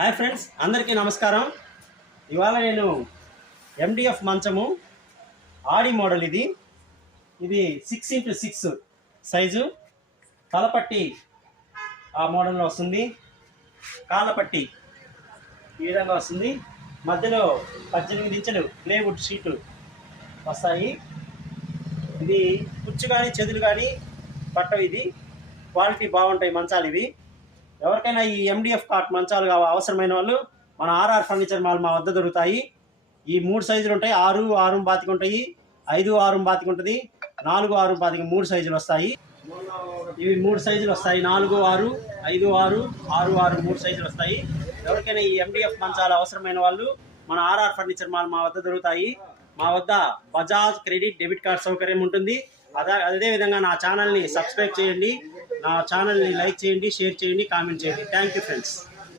Hi friends, అందరికీ నమస్కారం. ఇవాళ నేను ఎండిఎఫ్ మంచము ఆడి మోడల్ ఇది 6x6 సైజు. తలపట్టి ఆ మోడల్లో వస్తుంది. కాళ్ళపట్టి ఈ విధంగా వస్తుంది. మధ్యలో 18 ఇంచులు ప్లేవుడ్ షీట్లు వస్తాయి. ఇది కుచ్చు కానీ చెదులు కానీ పట్టవు. ఇది క్వాలిటీ బాగుంటాయి మంచాలు ఇవి. ఎవరికైనా ఈ ఎండిఎఫ్ కాట్ మంచాలు అవసరమైన వాళ్ళు మన ఆర్ఆర్ ఫర్నిచర్ మాల్ మా వద్ద దొరుకుతాయి. ఈ 3 సైజులు ఉంటాయి. 6, 6 ఉంటాయి, 5, 6 ఉంటుంది, 4, 6 3 సైజులు వస్తాయి. ఇవి 3 సైజులు వస్తాయి. 4, 6, 5, 6, 6, 6 3 సైజులు వస్తాయి. ఎవరికైనా ఈ ఎండిఎఫ్ మంచాలు అవసరమైన వాళ్ళు మన ఆర్ఆర్ ఫర్నిచర్ మాల్ మా వద్ద దొరుకుతాయి. మా వద్ద బజాజ్ క్రెడిట్ డెబిట్ కార్డ్ సౌకర్యం ఉంటుంది. అదేవిధంగా నా ఛానల్ని సబ్స్క్రైబ్ చేయండి, నా ఛానల్ని లైక్ చేయండి, షేర్ చేయండి, కామెంట్ చేయండి. Thank you friends.